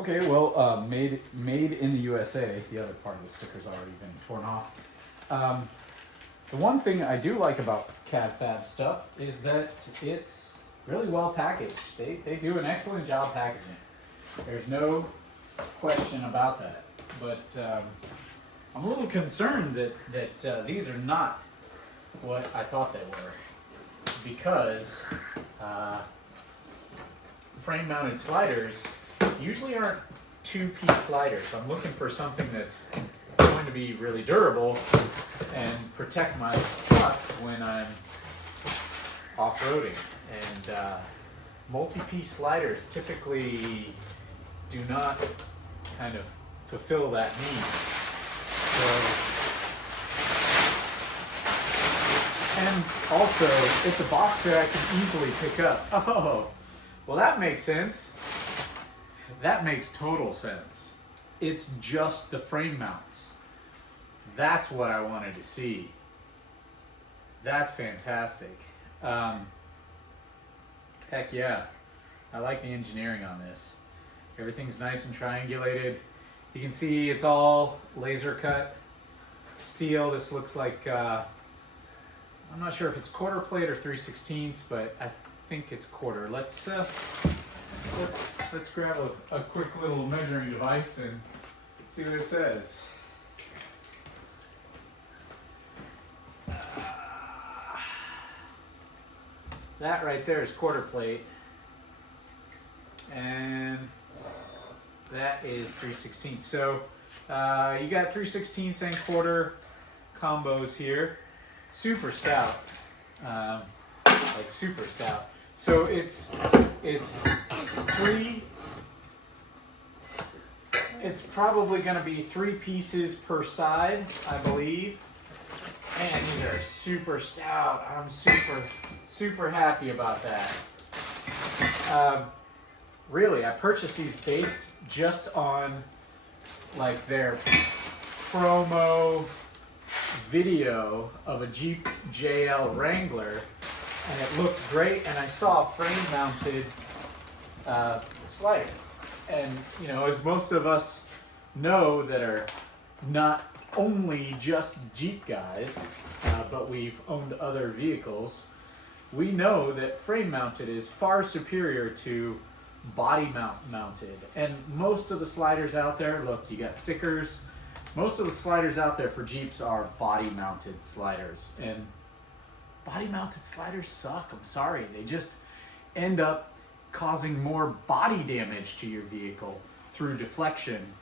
Okay, well, made in the USA. The other part of the sticker's already been torn off. The one thing I do like about CavFab stuff is that it's really well packaged. They do an excellent job packaging. There's no question about that. But I'm a little concerned that these are not what I thought they were, because frame-mounted sliders usually aren't two-piece sliders. I'm looking for something that's going to be really durable and protect my truck when I'm off-roading. And multi-piece sliders typically do not kind of fulfill that need. And also, it's a box that I can easily pick up. Oh, well, that makes sense. That makes total sense. It's just the frame mounts. That's what I wanted to see. That's fantastic. Heck yeah. I like the engineering on this. Everything's nice and triangulated. You can see it's all laser cut steel. This looks like, I'm not sure if it's quarter plate or 3/16, but I think it's quarter. Let's grab a quick little measuring device and see what it says. That right there is quarter plate, and that is 3/16. So you got 3/16 and quarter combos here. Super stout, like super stout. So it's three. It's probably going to be 3 pieces per side, I believe. Man, these are super stout. I'm super happy about that. Really, I purchased these based just on like their promo video of a Jeep JL Wrangler, and it looked great, and I saw a frame-mounted slider. And, you know, as most of us know that are not only just Jeep guys, but we've owned other vehicles, we know that frame-mounted is far superior to body mounted. And most of the sliders out there, look, you got stickers. Most of the sliders out there for Jeeps are body-mounted sliders. And body-mounted sliders suck. I'm sorry. They just end up causing more body damage to your vehicle through deflection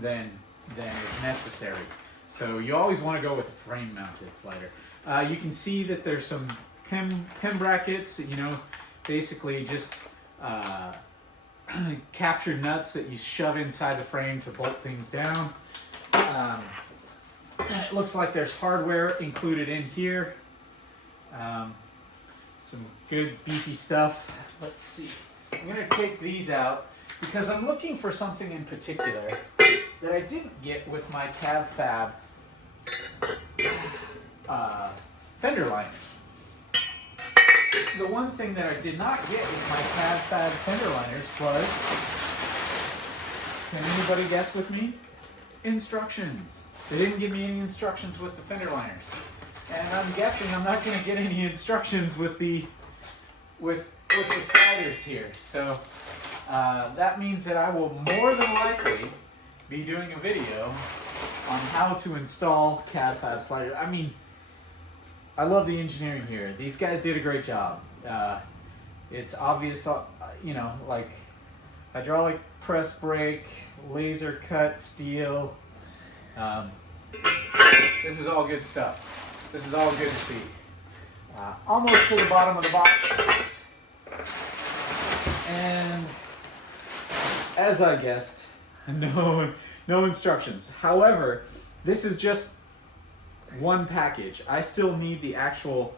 than is necessary. So you always want to go with a frame-mounted slider. You can see that there's some pin brackets, you know, basically just captured nuts that you shove inside the frame to bolt things down. And it looks like there's hardware included in here. Some good beefy stuff. Let's see. I'm going to take these out because I'm looking for something in particular that I didn't get with my CavFab fender liners. The one thing that I did not get with my CavFab fender liners was, can anybody guess with me? Instructions. They didn't give me any instructions with the fender liners. And I'm guessing I'm not going to get any instructions with the sliders here. So that means that I will more than likely be doing a video on how to install CavFab sliders. I mean, I love the engineering here. These guys did a great job. It's obvious, you know, like hydraulic press brake, laser cut steel. This is all good stuff. This is all good to see. Almost to the bottom of the box. And as I guessed, no instructions. However, this is just one package. I still need the actual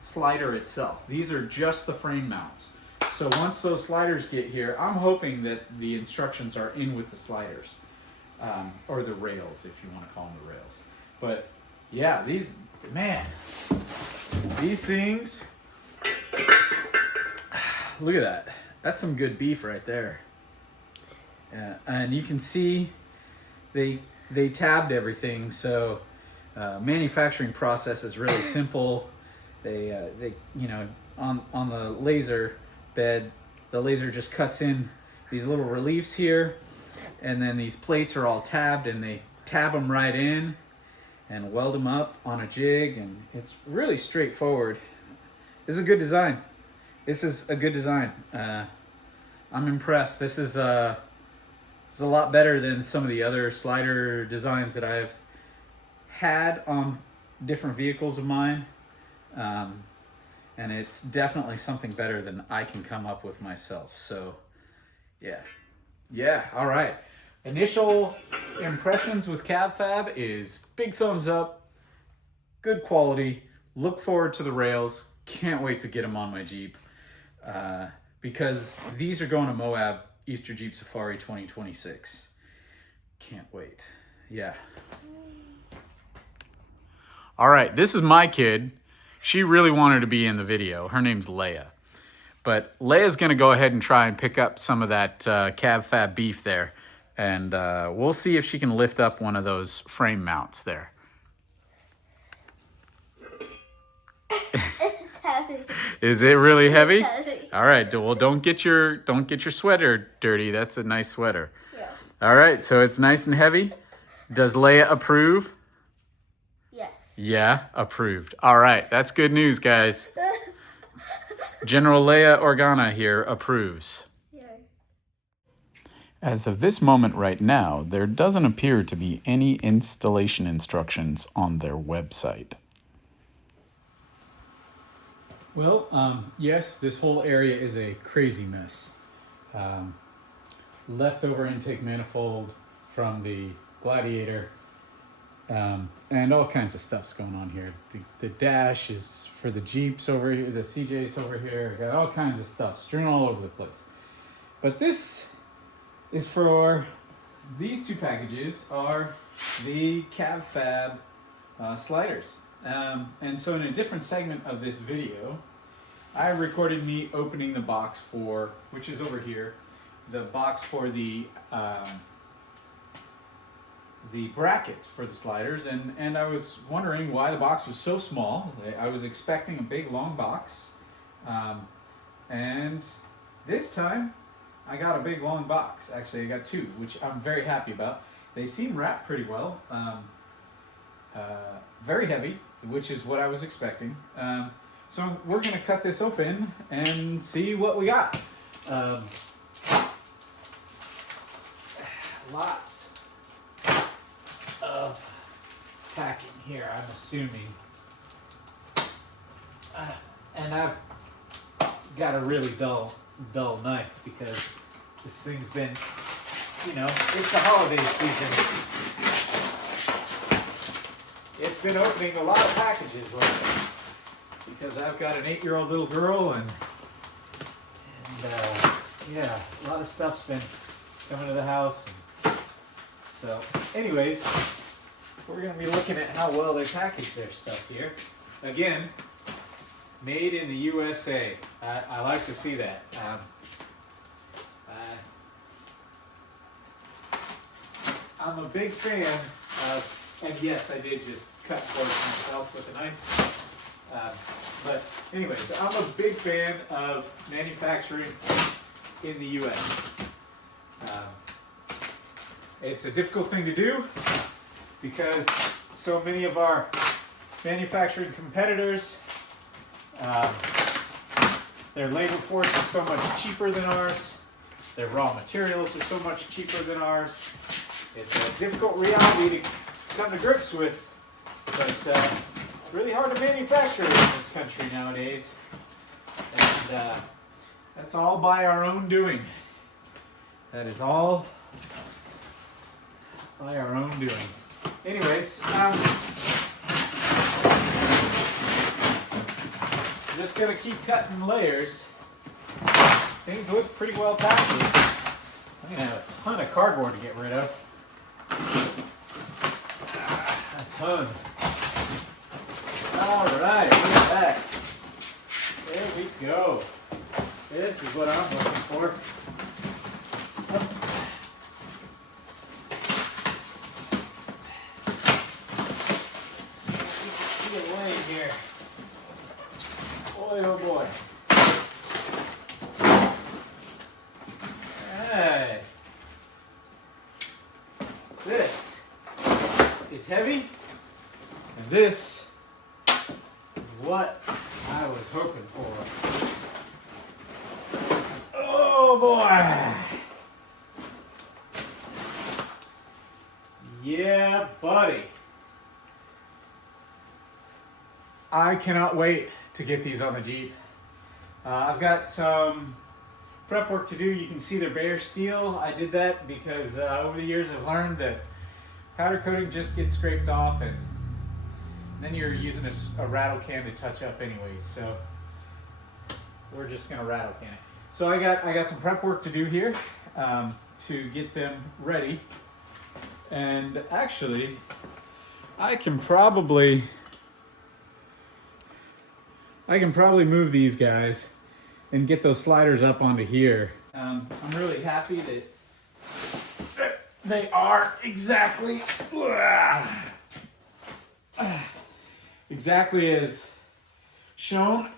slider itself. These are just the frame mounts. So once those sliders get here, I'm hoping that the instructions are in with the sliders. Or the rails, if you want to call them the rails. But yeah, these things, look at that. That's some good beef right there. And you can see they tabbed everything, so manufacturing process is really simple. They you know, on the laser bed, the laser just cuts in these little reliefs here, and then these plates are all tabbed, and they tab them right in and weld them up on a jig, and it's really straightforward. This is a good design. This is a good design. I'm impressed. This is a lot better than some of the other slider designs that I've had on different vehicles of mine. And it's definitely something better than I can come up with myself. So yeah, all right. Initial impressions with CavFab is big thumbs up, good quality, look forward to the rails, can't wait to get them on my Jeep, because these are going to Moab Easter Jeep Safari 2026. Can't wait. Yeah. All right, this is my kid. She really wanted to be in the video. Her name's Leia. But Leia's gonna go ahead and try and pick up some of that CavFab beef there. And we'll see if she can lift up one of those frame mounts there. It's heavy. Is it really heavy? It's heavy. All right, well, don't get your sweater dirty. That's a nice sweater. Yeah. All right, so it's nice and heavy. Does Leia approve? Yes. Yeah, approved. All right, that's good news, guys. General Leia Organa here approves. Yeah. As of this moment right now, there doesn't appear to be any installation instructions on their website. Well, yes, this whole area is a crazy mess. Leftover intake manifold from the Gladiator, and all kinds of stuff's going on here. The dash is for the Jeeps over here, the CJ's over here. I got all kinds of stuff strewn all over the place. But this is for, these two packages are the CavFab sliders. And so in a different segment of this video, I recorded me opening the box for, which is over here, the box for the brackets for the sliders, and I was wondering why the box was so small. I was expecting a big long box, and this time I got a big long box. Actually, I got two, which I'm very happy about. They seem wrapped pretty well. Very heavy, which is what I was expecting. So we're gonna cut this open and see what we got. Lots of packing here, I'm assuming. And I've got a really dull knife because this thing's been, you know, it's the holiday season. It's been opening a lot of packages lately because I've got an 8-year-old little girl, and yeah, a lot of stuff's been coming to the house. And so, anyways, we're going to be looking at how well they package their stuff here. Again, made in the USA. I like to see that. I'm a big fan of, and yes, I did just cut cords myself with a knife. But anyways, I'm a big fan of manufacturing in the US. It's a difficult thing to do because so many of our manufacturing competitors, their labor force is so much cheaper than ours. Their raw materials are so much cheaper than ours. It's a difficult reality to come to grips with, but it's really hard to manufacture in this country nowadays. And that's all by our own doing. That is all by our own doing. Anyways, I'm just gonna keep cutting layers. Things look pretty well packaged. I'm gonna have a ton of cardboard to get rid of. A ton. Alright, look at that. There we go. This is what I'm looking for. is heavy, and this is what I was hoping for. Oh boy! Yeah, buddy. I cannot wait to get these on the Jeep. I've got some prep work to do. You can see they're bare steel. I did that because over the years I've learned that powder coating just gets scraped off, and then you're using a rattle can to touch up anyways. So we're just gonna rattle can it. So I got some prep work to do here to get them ready. And actually, I can probably move these guys and get those sliders up onto here. I'm really happy that they are exactly as shown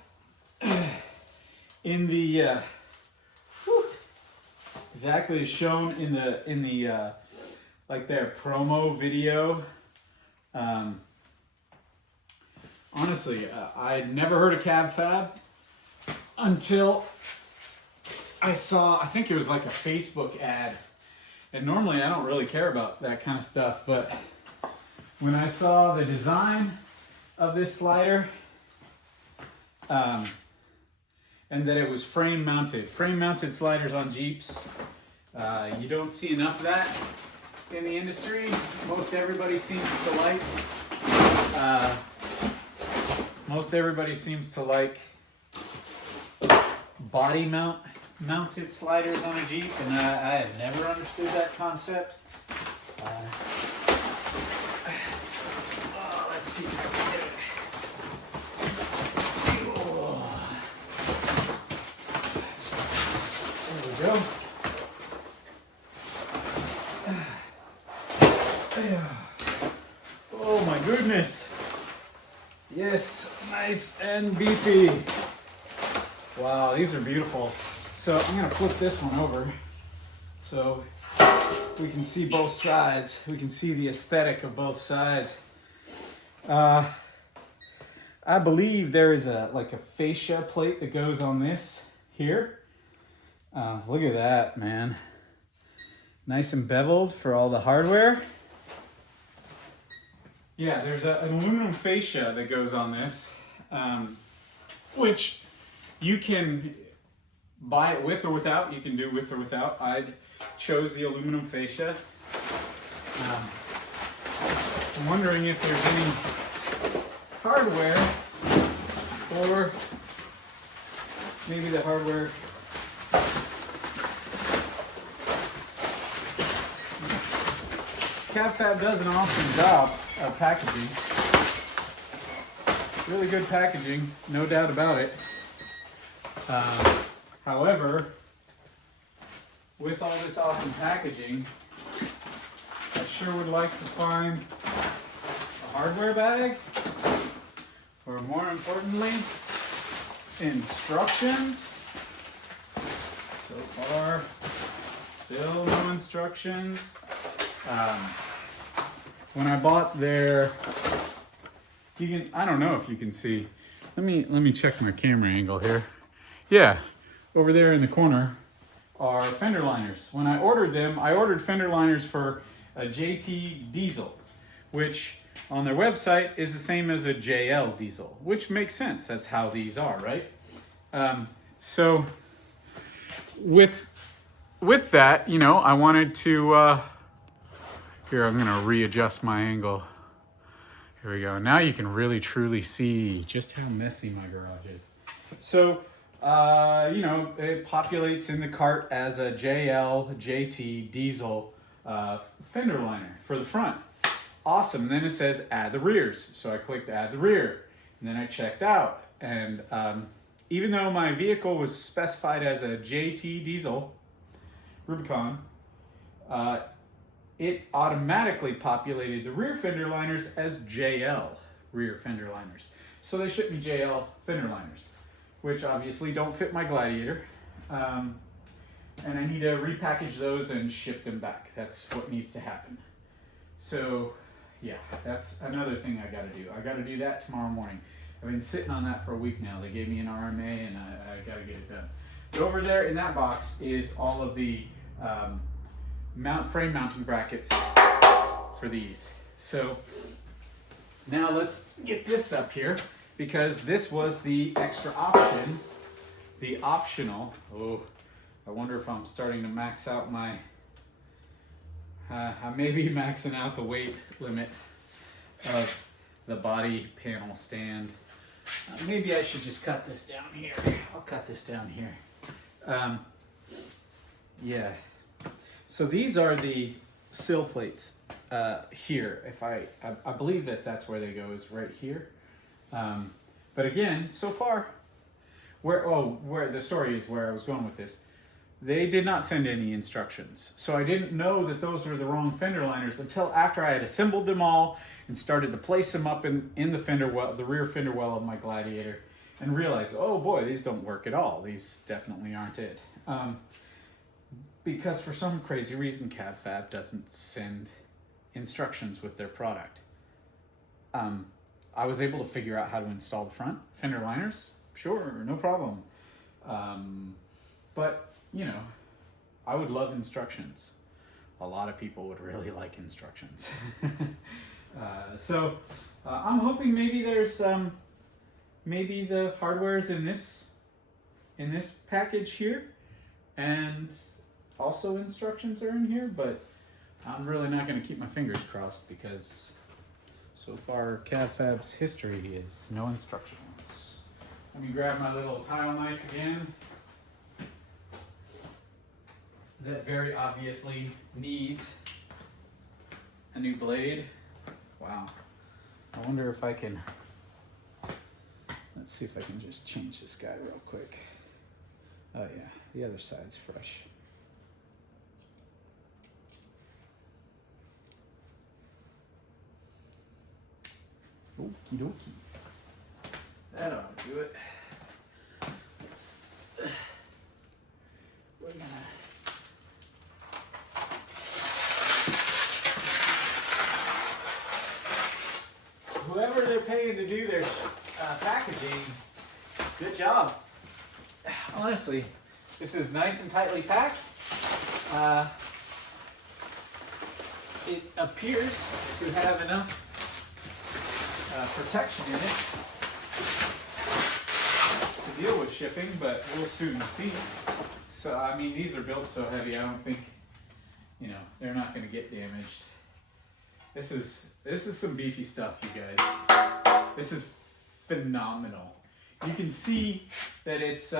in the like their promo video. Honestly, I'd never heard of CavFab until I think it was like a Facebook ad. And normally I don't really care about that kind of stuff, but when I saw the design of this slider, and that it was frame mounted sliders on Jeeps, you don't see enough of that in the industry. Most everybody seems to like body mounted sliders on a Jeep, and I have never understood that concept. Let's see if I can get it. There we go. Oh my goodness. Yes, nice and beefy. Wow, these are beautiful. So I'm gonna flip this one over so we can see both sides. We can see the aesthetic of both sides. I believe there is like a fascia plate that goes on this here. Look at that, man. Nice and beveled for all the hardware. Yeah, there's an aluminum fascia that goes on this, which you can buy it with or without. You can do with or without. I chose the aluminum fascia. I'm wondering if there's any hardware, or maybe the hardware CavFab does an awesome job of packaging. Really good packaging, no doubt about it. However, with all this awesome packaging, I sure would like to find a hardware bag, or more importantly, instructions. So far, still no instructions. When I bought their, I don't know if you can see. Let me check my camera angle here. Yeah, over there in the corner are fender liners. When I ordered them, I ordered fender liners for a JT diesel, which on their website is the same as a JL diesel, which makes sense. That's how these are, right? So with that, you know, I wanted to, here, I'm gonna readjust my angle. Here we go. Now you can really truly see just how messy my garage is. So, you know, it populates in the cart as a JL, JT, diesel fender liner for the front. Awesome. Then it says add the rears. So I clicked add the rear, and then I checked out. And even though my vehicle was specified as a JT diesel Rubicon, it automatically populated the rear fender liners as JL rear fender liners. So they shipped me JL fender liners, which obviously don't fit my Gladiator. And I need to repackage those and ship them back. That's what needs to happen. So yeah, that's another thing I gotta do. I gotta do that tomorrow morning. I've been sitting on that for a week now. They gave me an RMA and I gotta get it done. But over there in that box is all of the frame mounting brackets for these. So now let's get this up here, because this was the extra option, the optional. Oh, I wonder if I'm starting to max out my, I may be maxing out the weight limit of the body panel stand. Maybe I should just cut this down here. I'll cut this down here. Yeah. So these are the sill plates here. If I believe that that's where they go, is right here. But again, so far, where the story is where I was going with this. They did not send any instructions. So I didn't know that those were the wrong fender liners until after I had assembled them all and started to place them up in the fender well, the rear fender well of my Gladiator, and realized, oh boy, these don't work at all. These definitely aren't it. Because for some crazy reason, CavFab doesn't send instructions with their product. I was able to figure out how to install the front fender liners. Sure, no problem. But you know, I would love instructions. A lot of people would really like instructions. So I'm hoping maybe there's maybe the hardware's in this package here, and also instructions are in here, but I'm really not going to keep my fingers crossed, because so far CavFab's history is no instructions. Let me grab my little tile knife again. That very obviously needs a new blade. Wow. I wonder if I can, let's see if I can just change this guy real quick. Oh yeah, the other side's fresh. Okie dokie. That ought to do it. We're gonna whoever they're paying to do their packaging, good job. Honestly, this is nice and tightly packed. It appears to have enough protection in it to deal with shipping, but we'll soon see. So, I mean, these are built so heavy, I don't think, you know, they're not going to get damaged. This is some beefy stuff, you guys. This is phenomenal. You can see that it's,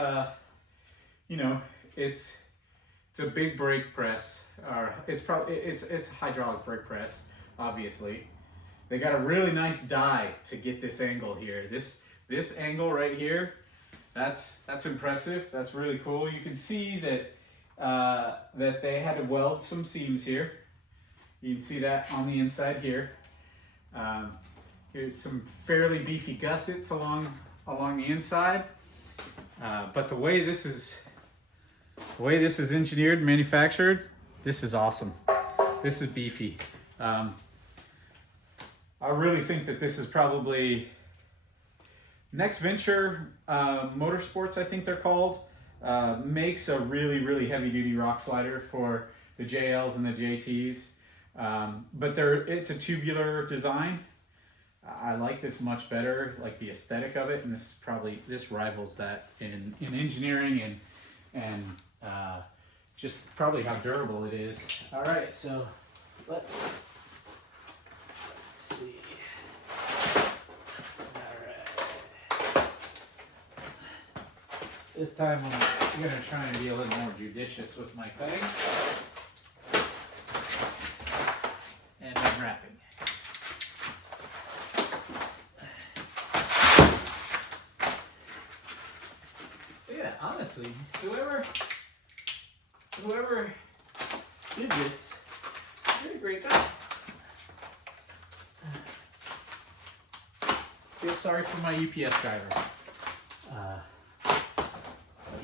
you know, it's a big brake press, or it's a hydraulic brake press, obviously. They got a really nice die to get this angle here. This angle right here, that's impressive. That's really cool. You can see that that they had to weld some seams here. You can see that on the inside here. Here's some fairly beefy gussets along the inside. But the way this is engineered and manufactured, this is awesome. This is beefy. I really think that this is probably Next Venture Motorsports, I think they're called, makes a really, really heavy duty rock slider for the JLs and the JTs. But it's a tubular design. I like this much better, like the aesthetic of it, and this rivals that in engineering and just probably how durable it is. All right, so let's see. All right. This time I'm gonna try and be a little more judicious with my cutting and unwrapping. Yeah, honestly, whoever did this did a great job. Feel sorry for my UPS driver.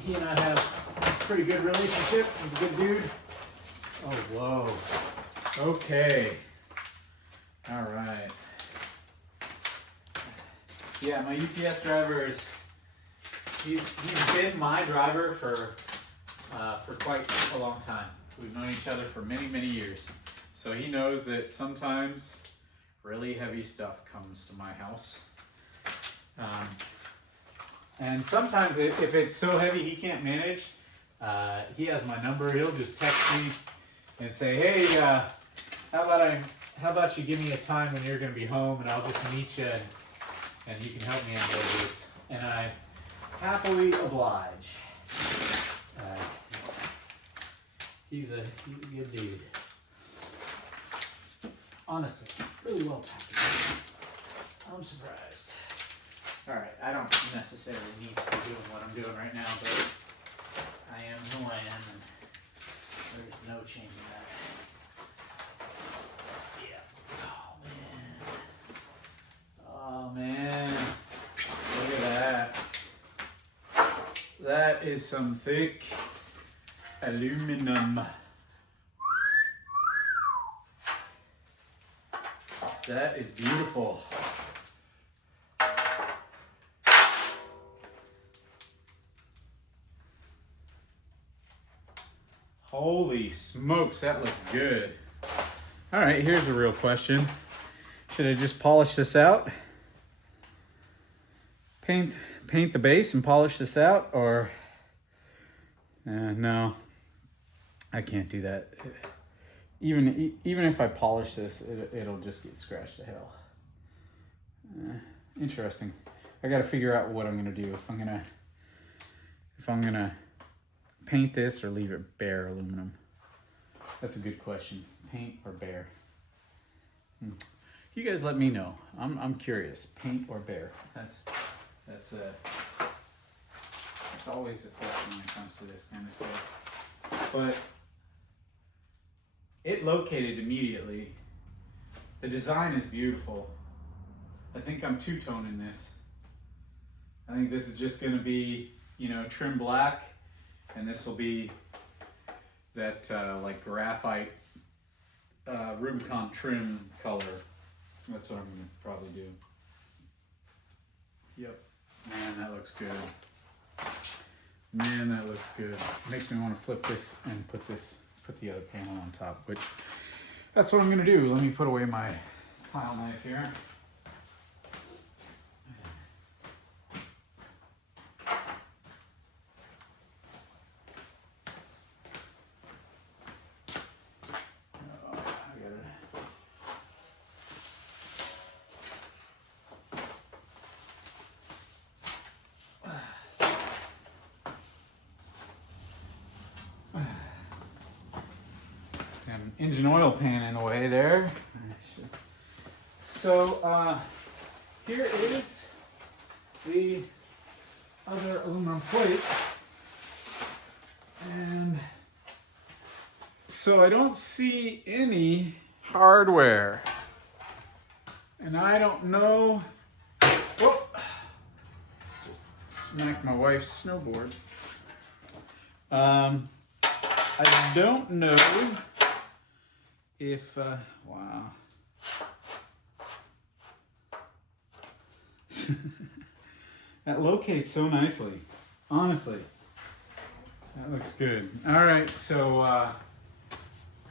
He and I have a pretty good relationship. He's a good dude. Oh, whoa. Okay. All right. Yeah, my UPS driver he's been my driver for quite a long time. We've known each other for many, many years. So he knows that sometimes really heavy stuff comes to my house. And sometimes if it's so heavy he can't manage, he has my number. He'll just text me and say, hey, how about you give me a time when you're going to be home, and I'll just meet you and you can help me unload this. And I happily oblige. He's a good dude. Honestly, really well packaged. I'm surprised. All right, I don't necessarily need to be doing what I'm doing right now, but I am who I am, and there's no changing that. Yeah. Oh man. Look at that. That is some thick aluminum. That is beautiful. Holy smokes, that looks good. All right, here's a real question. Should I just polish this out? Paint the base and polish this out, or no, I can't do that. Even if I polish this, it'll just get scratched to hell. Interesting. I got to figure out what I'm gonna do. If I'm gonna paint this or leave it bare aluminum. That's a good question. Paint or bare? You guys let me know. I'm curious. Paint or bare? That's always a question when it comes to this kind of stuff. But it located immediately. The design is beautiful. I think I'm two-toning this. I think this is just going to be, trim black, and this will be that like graphite Rubicon trim color. That's what I'm going to probably do. Yep. Man, that looks good. Man, that looks good. Makes me want to flip this and put the other panel on top, which that's what I'm gonna do. Let me put away my tile knife here. Engine oil pan in the way there. So here is the other aluminum plate, and so I don't see any hardware, and I don't know. Whoop! Just smacked my wife's snowboard. I don't know if, wow. That locates so nicely, honestly. That looks good. All right, so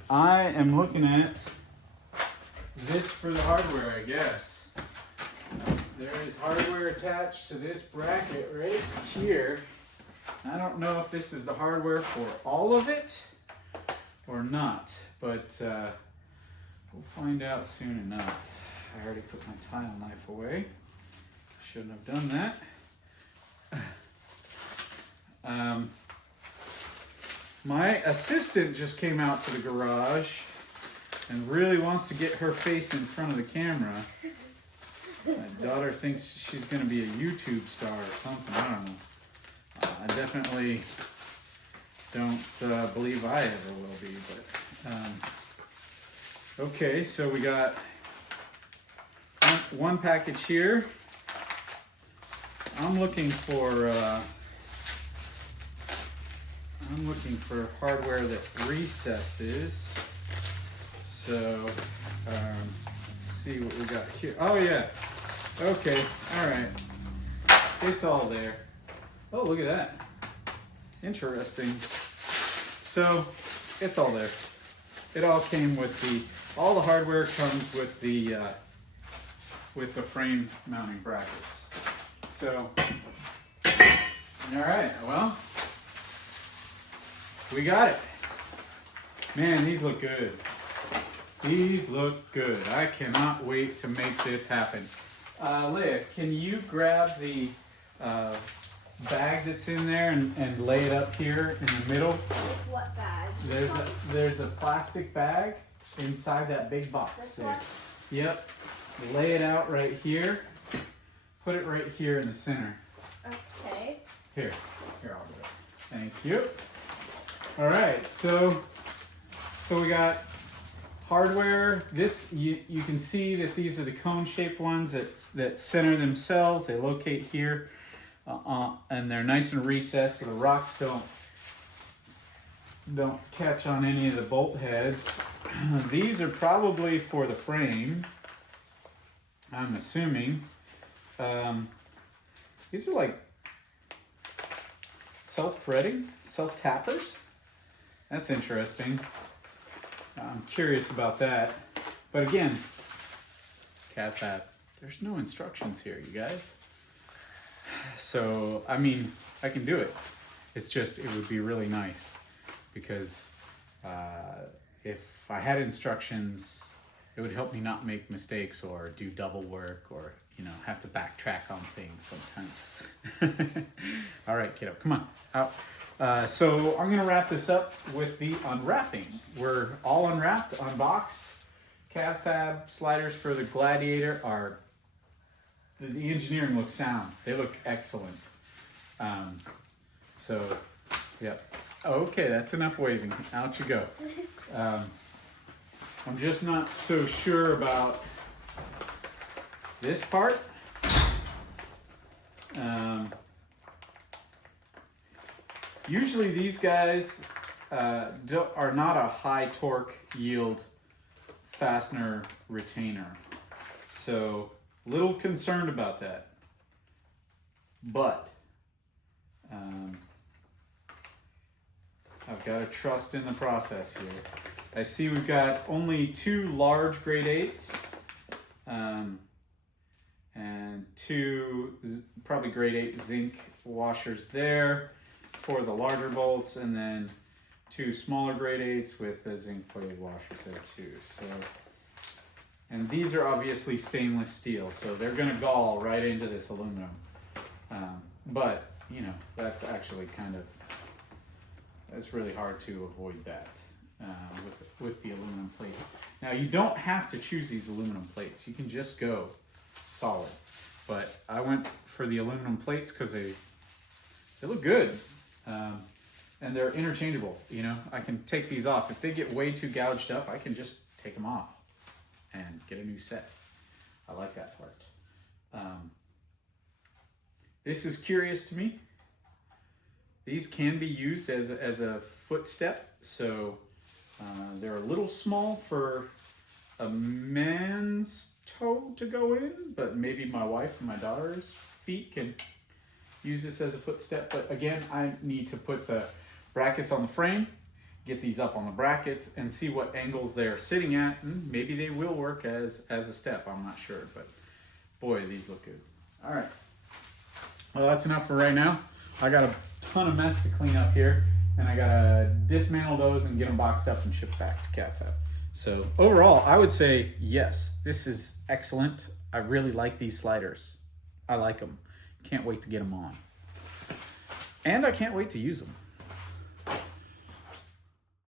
I am looking at this for the hardware, I guess. There is hardware attached to this bracket right here. I don't know if this is the hardware for all of it or not, but we'll find out soon enough. I already put my tile knife away. Shouldn't have done that. My assistant just came out to the garage and really wants to get her face in front of the camera. My daughter thinks she's going to be a YouTube star or something. I don't know. I definitely don't believe I ever will be, but okay, so we got one package here. I'm looking for hardware that recesses. So let's see what we got here. Oh yeah. Okay. All right. It's all there. Oh, look at that. Interesting. So it's all there. It all came with all the hardware comes with the frame mounting brackets. So, all right, well, we got it. Man, these look good. These look good. I cannot wait to make this happen. Leah, can you grab the bag that's in there and lay it up here in the middle? What bag? There's a plastic bag inside that big box. This one? Yep. Lay it out right here. Put it right here in the center. Okay. Here, I'll do it. Thank you. All right, so we got hardware. This you can see that these are the cone-shaped ones that center themselves. They locate here, and they're nice and recessed, so the rocks don't catch on any of the bolt heads. These are probably for the frame, I'm assuming. These are like self-threading, self-tappers. That's interesting. I'm curious about that. But again, CavFab, there's no instructions here, you guys. So, I mean, I can do it. It's just, it would be really nice because if I had instructions, it would help me not make mistakes or do double work or, you know, have to backtrack on things sometimes. All right, kiddo, come on, out. So I'm gonna wrap this up with the unwrapping. We're all unwrapped, unboxed. CavFab sliders for the Gladiator are, the engineering looks sound. They look excellent. So, yeah. Okay, that's enough waving. Out you go. I'm just not so sure about this part. Usually these guys are not a high torque yield fastener retainer. So, little concerned about that. But, I've got to trust in the process here. I see we've got only 2 large grade 8s and 2 probably grade 8 zinc washers there for the larger bolts, and then 2 smaller grade 8s with the zinc plated washers there too. So, and these are obviously stainless steel, so they're going to gall right into this aluminum. But you know, that's actually it's really hard to avoid that with the aluminum plates. Now you don't have to choose these aluminum plates. You can just go solid. But I went for the aluminum plates because they look good. And they're interchangeable. You know, I can take these off. If they get way too gouged up, I can just take them off and get a new set. I like that part. This is curious to me. These can be used as a footstep, so they're a little small for a man's toe to go in, but maybe my wife and my daughter's feet can use this as a footstep. But again, I need to put the brackets on the frame, get these up on the brackets, and see what angles they're sitting at, and maybe they will work as a step. I'm not sure, but boy, these look good. All right. Well, that's enough for right now. I got a ton of mess to clean up here, and I gotta dismantle those and get them boxed up and shipped back to CavFab. So overall, I would say yes, this is excellent. I really like these sliders. I like them. Can't wait to get them on. And I can't wait to use them.